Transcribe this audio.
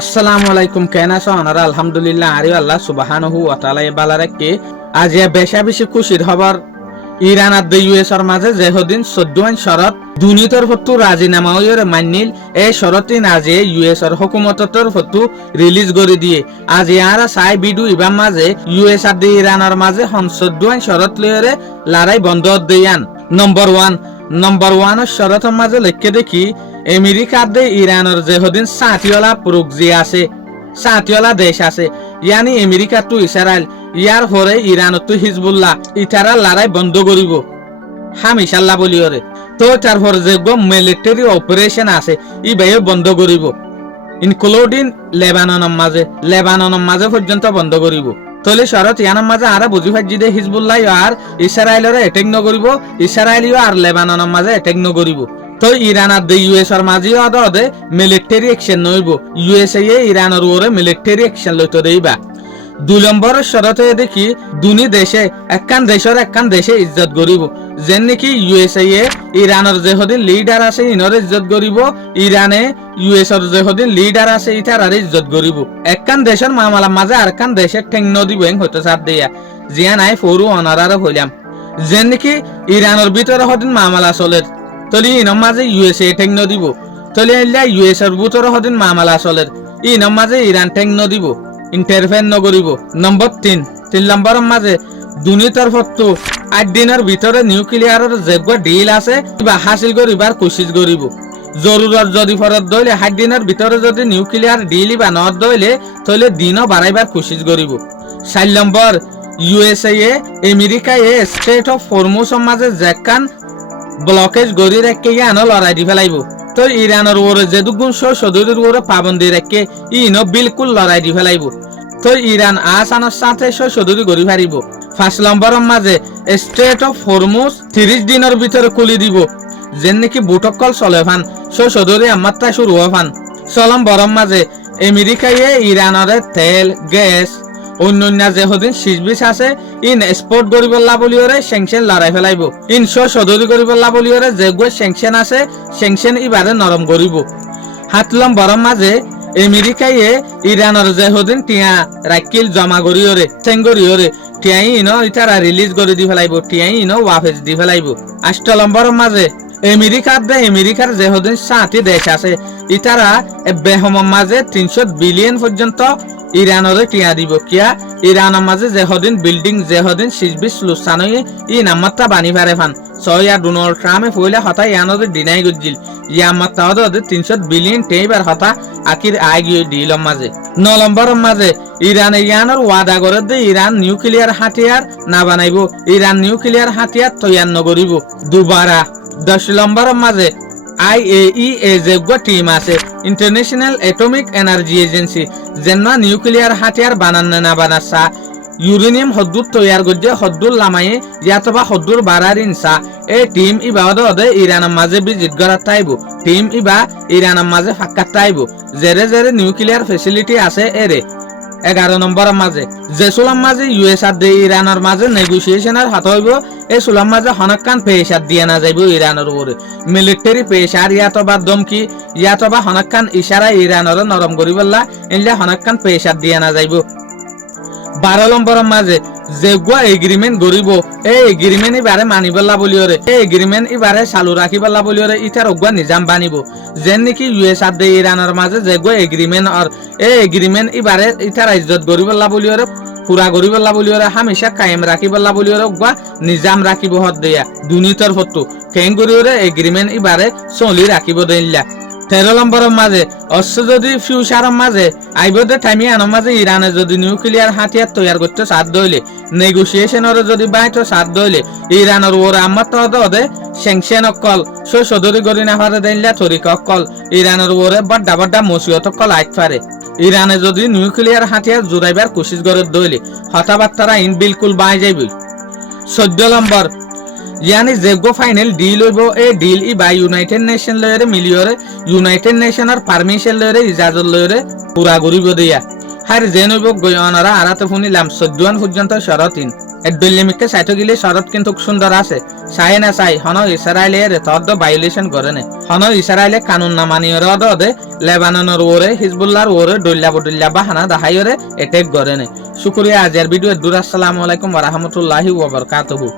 আসসালামু আলাইকুম কেন আছো আনারা আলহামদুলিল্লাহ আরি আল্লাহ সুবহানাহু ওয়া তাআলা বালা রাখে আজ বেশা বেশি খুশির খবর ইরান আর ইউএস এর মাঝে যে হদিন 14 শরত দুনিয়ার ফটো রাজিনামা হইরে মানিল এই শরতিন আজ ইউএস এর হুকুমতর ফটো রিলিজ করে দিয়ে আজ ইয়ারা সাই ভিডিও ইবাম মাঝে ইউএস আর ইরানের মাঝে 14 শরত লইরে লড়াই বন্ধ দিয়ান নম্বর 1 শরতের মাঝে লিখে দেখি আমেরিকার দে ইরানের যে হদিন সাতিওয়ালা প্রক্সি আছে সাতিওয়ালা দেশ আছে ইয়ানি আমেরিকা টু ইসরায়েল ইয়ার হরে ইরান টু হিজবুল্লাহ ইতারা লড়াই বন্ধ করিব হামিশাল্লাহ বলিওরে তো তার হরে যে মিলিটারি অপারেশন আছে ই ভাইও বন্ধ করিব ইনক্লুডিং লেবাননের মাঝে পর্যন্ত বন্ধ করিব তলে শরত ইয়ানের মাঝে আরা বুঝি ফাজি দে হিজবুল্লাহ আর ইসরায়েলের অ্যাটাক নকরিব ইসরায়েলিও আর লেবাননের মাঝে অ্যাটাক নকরিব তো ইরান আর ইউএস এর মাঝে অদে মিলিটারি অ্যাকশন নইব ইউএসএ ইরানের ওরে মিলিটারি অ্যাকশন লইতে দেইবা 2 নম্বর শরতে দেখি দুনি দেশে একখান দেশে ইজ্জত করিব যেন নাকি ইউএসএ ইরানের যে হদিন লিডার আছে ইনর ইজ্জত করিব ইরানে ইউএস এর যে হদিন লিডার আছে ইতার আর ইজ্জত করিব একখান দেশের মামলা মাঝে আর একখান দেশের ঠেং নদী বং হইতে সাথ দেয়া জিয়া নাই ফরু অনারারে হইলাম যেন নাকি ইরানের ভিতরে হদিন মামলা চলে তলি ইনর মাঝে ইউএসএ ঠেং নদিব তলি ইউএস এর ভিতরে হদিন মামলা চলে ইনর মাঝে ইরান ঠেং নদিব ইন্টারফেয়ার নকরিব নম্বর 3 নম্বরের মাঝে দুনিয়ার ফটো 8 দিনের ভিতরে নিউক্লিয়ারের যেগা ডিল আছে বা হাসিল করিবার কোশিশ করিব জরুরত যদি ফরত দইলে 8 দিনের ভিতরে যদি নিউক্লিয়ার ডিল বা নট দইলে তাহলে দিনও বাড়াইবার কোশিশ করিব 4 নম্বর ইউএসএ আমেরিকা স্টেট অফ হরমুজের মাঝে যেকান ব্লকেজ গড়ি রেখে আনো লড়াই দি ফেলাইব তো ইরানের ওরে যে দুগুণ সদরের ওরে পাবন্দি রেখে ইনো বিলকুল লড়াই দি ফেলাইব তো ইরান আসানোর সাথে সদরি গড়ি ফারিব 5 নম্বরের মাঝে স্টেট অফ হরমুজ 30 দিনের ভিতরে খুলি দিব যেন নাকি বুটকল চলে ফান সদরি আমারটা শুরু ফান 6 নম্বরের মাঝে আমেরিকায় ইরানের তেল গ্যাস অন্যান্য যে হদিন সিজবিস আছে ইন এক্সপোর্ট করিবল্লা বলিওরে স্যাংশন লড়াই ফেলাইব ইন সদরি করিবল্লা বলিওরে যে স্যাংশন আছে স্যাংশন ইবারে নরম করিব 7 নম্বরের মাঝে আমেরিকায় ইরানের যে হদিন টিয়া রাকিল জমা করিওরে সেঙ্গরিওরে টিয়াই ইনো ইতারা রিলিজ করে দি ফেলাইব টিয়াই ইনো ওয়াফেজ দি ফেলাইব 8 নম্বরের মাঝে আমেরিকার যে হদিন 7টি দেশ আছে ইতারা বেহমের মাঝে 300 বিলিয়ন পর্যন্ত ইরানের টিয়া দিব কিয়া ইরানের মাঝে যে হদিন বিল্ডিং যে হদিন সিজবিস লুসানই ই নামাত্তা বানি পারে ফান সয়া ডোনাল্ড ট্রাম্পে ফইলা হতা ইয়ানদের ডিনাই গজিল ইয়ামাত্তা হদে 300 বিলিয়ন টেইবার হতা আকির আইগি ডিলম মাঝে 9 নম্বরের মাঝে ইরান ইয়ানের ওয়াদা করে দে ইরান নিউক্লিয়ার হাতিয়ার না বানাইব ইরান নিউক্লিয়ার হাতিয়ার তৈয়ার নগরিব দুবারা 10 নম্বরের মাঝে IAEA যে টিম আছে ইন্টারন্যাশনাল অ্যাটমিক এনার্জি এজেন্সি যেন নিউক্লিয়ার হাতিয়ার বানান না বানাসা ইউরেনিয়াম হদ্দুর তৈয়ার গজ্জে হদ্দুর লামায়ে ইয়াতবা হদ্দুর বারার ইনসা এই টিম ইবাদে ইরানের মাঝে ভিজিট করার তাইব টিম ইবা ইরানের মাঝে ফাক্কাত তাইব জেরে নিউক্লিয়ার ফ্যাসিলিটি আছে এরে 11 নম্বরের মাঝে যে সুলাম মাঝে ইউএস আর ইরানের মাঝে নেগোসিয়েশনের হাত হইব এই সুলাম মাঝে হনকান পেশার দিয়ে না যাইব ইরানের উপরে মিলিটারি পেশার ইয়াতবা দমকি ইয়াতবা হনকান ইশারা ইরানের নরম করিবল্লা ইনলা হনকান পেশার দিয়ে না যাইব 12 নম্বরের মাঝে যে এগ্রিমেন্ট গরিব এই এগ্রিমেন্ট ইবারে মানিবল্লা বলিওরে এই এগ্রিমেন্ট ইবারে চালু রাখিবল্লা বলিওরে ইটার অগুয়া নিজাম বানিব যেন নাকি ইউএস আর ইরানের মাঝে যে এগ্রিমেন্ট আর এই এগ্রিমেন্ট ইবারে ইটার ইজ্জত গরিবল্লা বলিওরে পুরা গরিবল্লা বলিওরে হামেশা কায়েম রাখিবল্লা বলিওরে অগুয়া নিজাম রাখিব হদ দেয়া দুনিতর ফটো কেন গরিওরে এগ্রিমেন্ট ইবারে চলি রাখিব দেইলা 13 নম্বরের মাঝে অস্ত্র যদি ফিউচারের মাঝে আইবদে টাইমি আনার মাঝে ইরানে যদি নিউক্লিয়ার হাতিয়ার তৈয়ার করতে সাথ দইলে নেগোসিয়েশনের যদি বাইতো সাথ দইলে ইরানের ওরে আমার তদে স্যাংশন অকল সদরি গরি না পারে দেইলা তরিক অকল ইরানের ওরে বড় মুসিবত অকল আইত পারে ইরানে যদি নিউক্লিয়ার হাতিয়ার জুড়াইবার কোশিশ করে দইলে হতাবার্তারা ইন বিলকুল বাই যাইবে 14 নম্বর यानी जेगो फाइनल डील होइबो ए डील इ बाय यूनाइटेड नेशन लयरे मिलियोरे यूनाइटेड नेशनर परमिशन लयरे इजाजत लयरे पूरा करिबो दिया हार जेन होइबो गयनारा आराते फुनिलाम 14 পর্যন্ত শরতিন এর দলিমিককে সাইটো গিলে শরৎ কিন্তু সুন্দর আছে চাই না চাই হন ইসরায়েলের তদ ভায়োলেশন করে নে হন ইসরায়েলে কানুন না মানিয়ে দে লেবাননের ওরে হিজবুল্লাহর ওরে ডল্লা বাহানা দাহাইরে এটেক করে নে শুকরিয়া আজের ভিডিও দূর আসসালামু আলাইকুম ওয়া রাহমাতুল্লাহি ওয়া বারাকাতুহু।